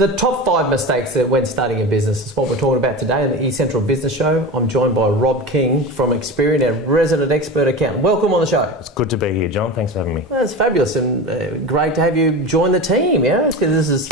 The top 5 mistakes that when starting a business is what we're talking about today in the East Central Business Show. I'm joined by Rob King from Experian, a resident expert accountant. Welcome on the show. It's good to be here, John. Thanks for having me. Well, it's fabulous and great to have you join the team. Yeah, because this is.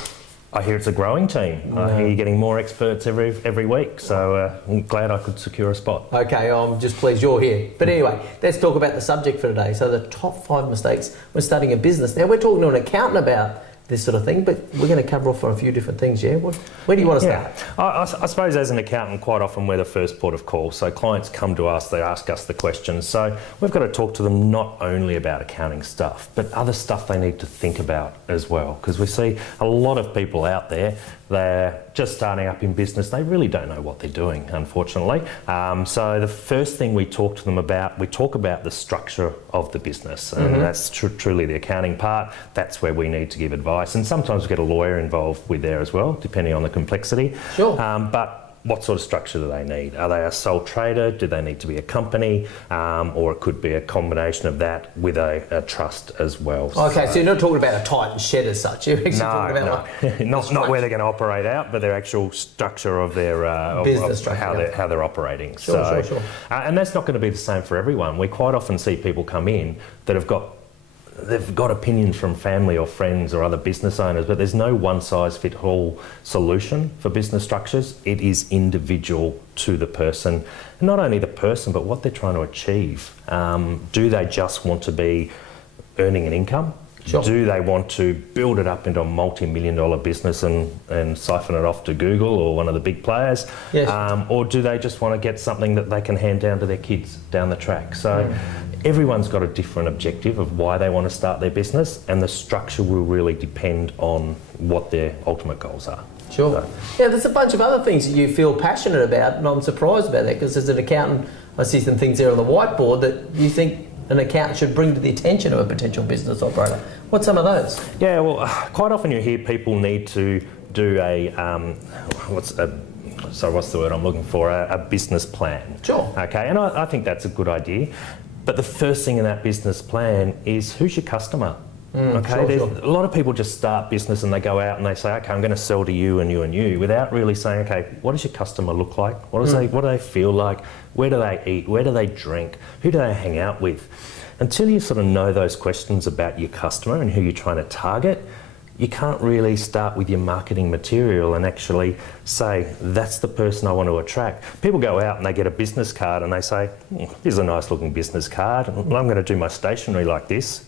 I hear it's a growing team. I hear you're getting more experts every week, so I'm glad I could secure a spot. Okay, I'm just pleased you're here. But anyway, let's talk about the subject for today. So the top 5 mistakes when starting a business. Now, we're talking to an accountant about this sort of thing, but we're going to cover off on a few different things, yeah? Where do you want to start? I suppose as an accountant, quite often we're the first port of call. So clients come to us, they ask us the questions. So we've got to talk to them not only about accounting stuff, but other stuff they need to think about as well. Because we see a lot of people out there, they're just starting up in business. They really don't know what they're doing, unfortunately. So the first thing we talk to them about, we talk about the structure of the business. And that's truly the accounting part. That's where we need to give advice. And sometimes we get a lawyer involved with there as well, depending on the complexity. Sure. But what sort of structure do they need? Are they a sole trader? Do they need to be a company? Or it could be a combination of that with a trust as well. Okay, so you're not talking about a Titan shed as such. You're actually talking about not where they're going to operate out, but their actual structure of their business structure, how they're operating. Sure. And that's not going to be the same for everyone. We quite often see people come in that they've got opinions from family or friends or other business owners, but there's no one-size-fits-all solution for business structures. It is individual to the person. And not only the person, but what they're trying to achieve. Do they just want to be earning an income? Sure. Do they want to build it up into a multi-million-dollar business and siphon it off to Google or one of the big players? Yes. Or do they just want to get something that they can hand down to their kids down the track? So everyone's got a different objective of why they want to start their business, and the structure will really depend on what their ultimate goals are. Sure. Yeah, there's a bunch of other things that you feel passionate about, and I'm surprised about that, because as an accountant, I see some things there on the whiteboard that you think an accountant should bring to the attention of a potential business operator. What's some of those? Yeah, well, quite often you hear people need to do what's the word I'm looking for? A business plan. Sure. Okay, and I think that's a good idea. But the first thing in that business plan is, who's your customer? Okay, Sure. A lot of people just start business and they go out and they say, okay, I'm going to sell to you and you and you, without really saying, okay, what does your customer look like? What do they feel like? Where do they eat? Where do they drink? Who do they hang out with? Until you sort of know those questions about your customer and who you're trying to target, you can't really start with your marketing material and actually say, that's the person I want to attract. People go out and they get a business card and they say, here's a nice looking business card. I'm going to do my stationery like this.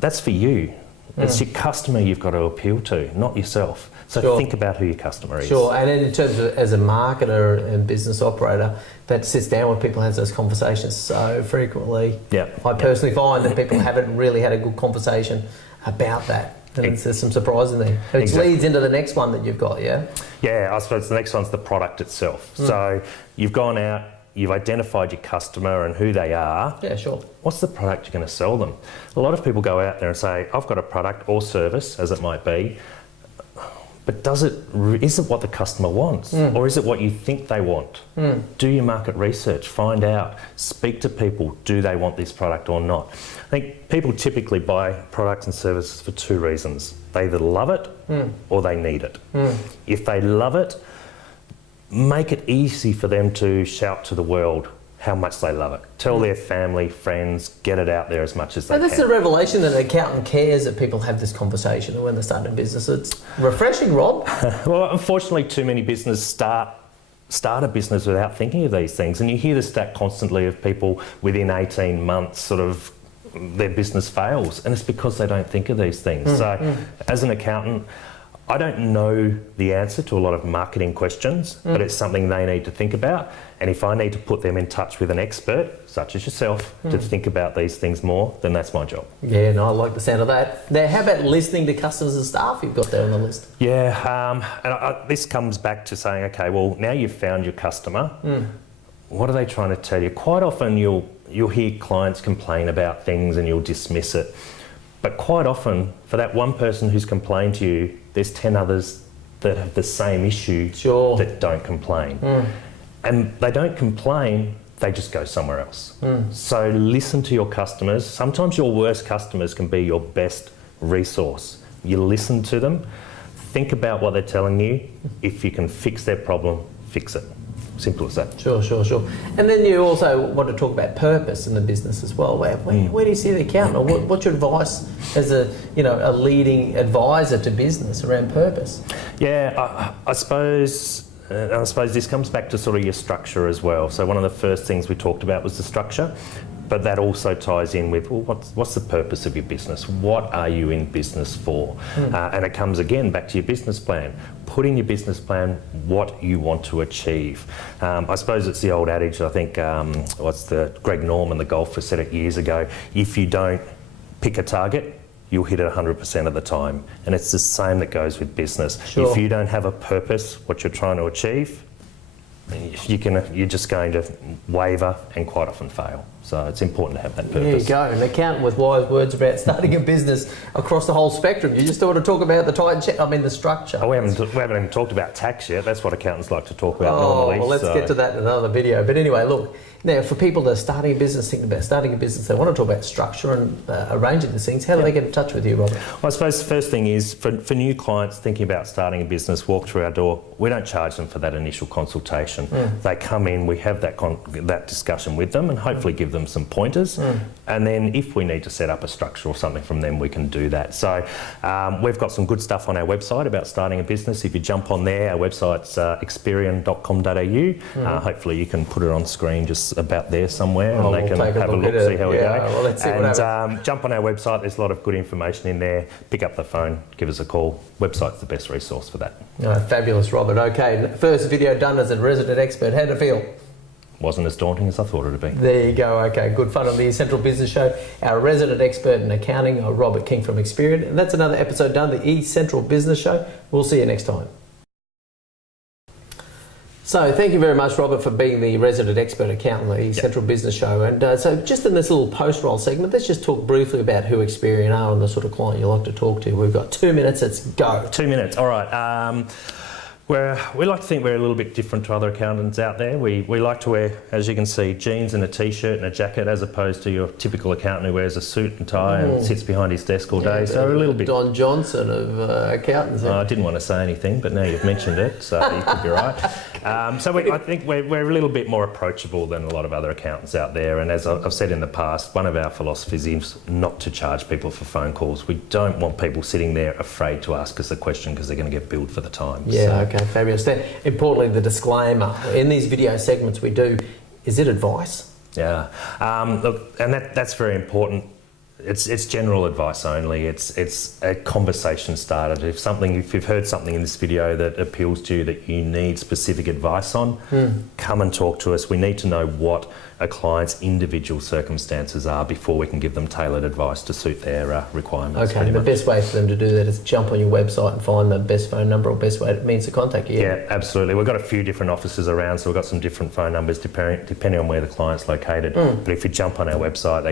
That's for you. It's your customer you've got to appeal to, not yourself. So think about who your customer is. Sure, and in terms of as a marketer and business operator, that sits down with people, has those conversations so frequently. Yeah. I personally find that people haven't really had a good conversation about that. And there's some surprise in there. Which leads into the next one that you've got, yeah? Yeah, I suppose the next one's the product itself. So you've gone out, you've identified your customer and who they are. Yeah, sure. What's the product you're going to sell them? A lot of people go out there and say, I've got a product or service, as it might be, but is it what the customer wants? Or is it what you think they want? Do your market research, find out, speak to people, do they want this product or not? I think people typically buy products and services for 2 reasons. They either love it or they need it. If they love it, make it easy for them to shout to the world how much they love it. Tell their family, friends, get it out there as much as they can. That's a revelation that an accountant cares that people have this conversation when they're starting a business. It's refreshing, Rob. Well, unfortunately, too many businesses start a business without thinking of these things. And you hear the stat constantly of people within 18 months sort of their business fails. And it's because they don't think of these things. So as an accountant, I don't know the answer to a lot of marketing questions, but it's something they need to think about. And if I need to put them in touch with an expert, such as yourself, to think about these things more, then that's my job. Yeah, no, I like the sound of that. Now, how about listening to customers and staff you've got there on the list? Yeah, this comes back to saying, okay, well, now you've found your customer. What are they trying to tell you? Quite often you'll hear clients complain about things and you'll dismiss it. But quite often, for that one person who's complained to you, there's 10 others that have the same issue that don't complain. And they don't complain, they just go somewhere else. So listen to your customers. Sometimes your worst customers can be your best resource. You listen to them, think about what they're telling you. If you can fix their problem, fix it. Simple as that. Sure. And then you also want to talk about purpose in the business as well. Where do you see the accountant? Or what's your advice as a leading advisor to business around purpose? Yeah, I suppose this comes back to sort of your structure as well. So one of the first things we talked about was the structure, but that also ties in with, well, what's the purpose of your business? What are you in business for? And it comes again back to your business plan. Put in your business plan what you want to achieve. I suppose it's the old adage, I think, Greg Norman, the golfer, said it years ago, if you don't pick a target, you'll hit it 100% of the time. And it's the same that goes with business. Sure. If you don't have a purpose, what you're trying to achieve, you're just going to waver and quite often fail. So it's important to have that purpose. There you go, an accountant with wise words about starting a business across the whole spectrum. You just want to talk about the structure. Oh, we haven't even talked about tax yet. That's what accountants like to talk about normally. Well, let's get to that in another video. But anyway, look, now for people that are starting a business, thinking about starting a business, they want to talk about structure and arranging these things. How do they get in touch with you, Robert? Well, I suppose the first thing is for new clients thinking about starting a business, walk through our door. We don't charge them for that initial consultation. They come in, we have that discussion with them and hopefully give them some pointers. And then if we need to set up a structure or something from them, we can do that. So we've got some good stuff on our website about starting a business. If you jump on there, our website's experian.com.au. Hopefully you can put it on screen just about there somewhere and they can have a look, see how we go. Well, let's see and jump on our website, there's a lot of good information in there. Pick up the phone, give us a call. Website's the best resource for that. Fabulous, Robert. Okay, first video done as a resident expert. How'd it feel? Wasn't as daunting as I thought it would be. There you go. Okay, good fun on the Central Business Show. Our resident expert in accounting, Robert King from Experian. And that's another episode done, the Central Business Show. We'll see you next time. So thank you very much, Robert, for being the resident expert accountant on the Central Business Show. And so just in this little post-roll segment, let's just talk briefly about who Experian are and the sort of client you like to talk to. We've got 2 minutes. Let's go. 2 minutes. All right. We like to think we're a little bit different to other accountants out there. We like to wear, as you can see, jeans and a t-shirt and a jacket, as opposed to your typical accountant who wears a suit and tie and sits behind his desk all day. So we're a little bit Don Johnson of accountants. I didn't want to say anything, but now you've mentioned it, so you could be right. I think we're a little bit more approachable than a lot of other accountants out there. And as I've said in the past, one of our philosophies is not to charge people for phone calls. We don't want people sitting there afraid to ask us a question because they're going to get billed for the time. Okay, fabulous. Then, importantly, the disclaimer. In these video segments we do, is it advice? Yeah. Look, and that's very important. It's general advice only. It's a conversation starter. If you've heard something in this video that appeals to you that you need specific advice on, come and talk to us. We need to know what a client's individual circumstances are before we can give them tailored advice to suit their requirements. Okay, the best way for them to do that is jump on your website and find the best phone number or best means to contact you. Yeah, absolutely. We've got a few different offices around, so we've got some different phone numbers depending on where the client's located. But if you jump on our website,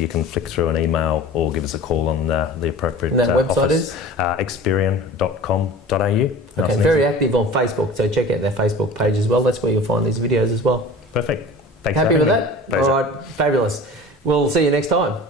you can flick through an email or give us a call on the appropriate office. And that website is? Experian.com.au. Okay, very active on Facebook, so check out their Facebook page as well. That's where you'll find these videos as well. Perfect. Thanks Happy for with having that? me. Pleasure. All right, fabulous. We'll see you next time.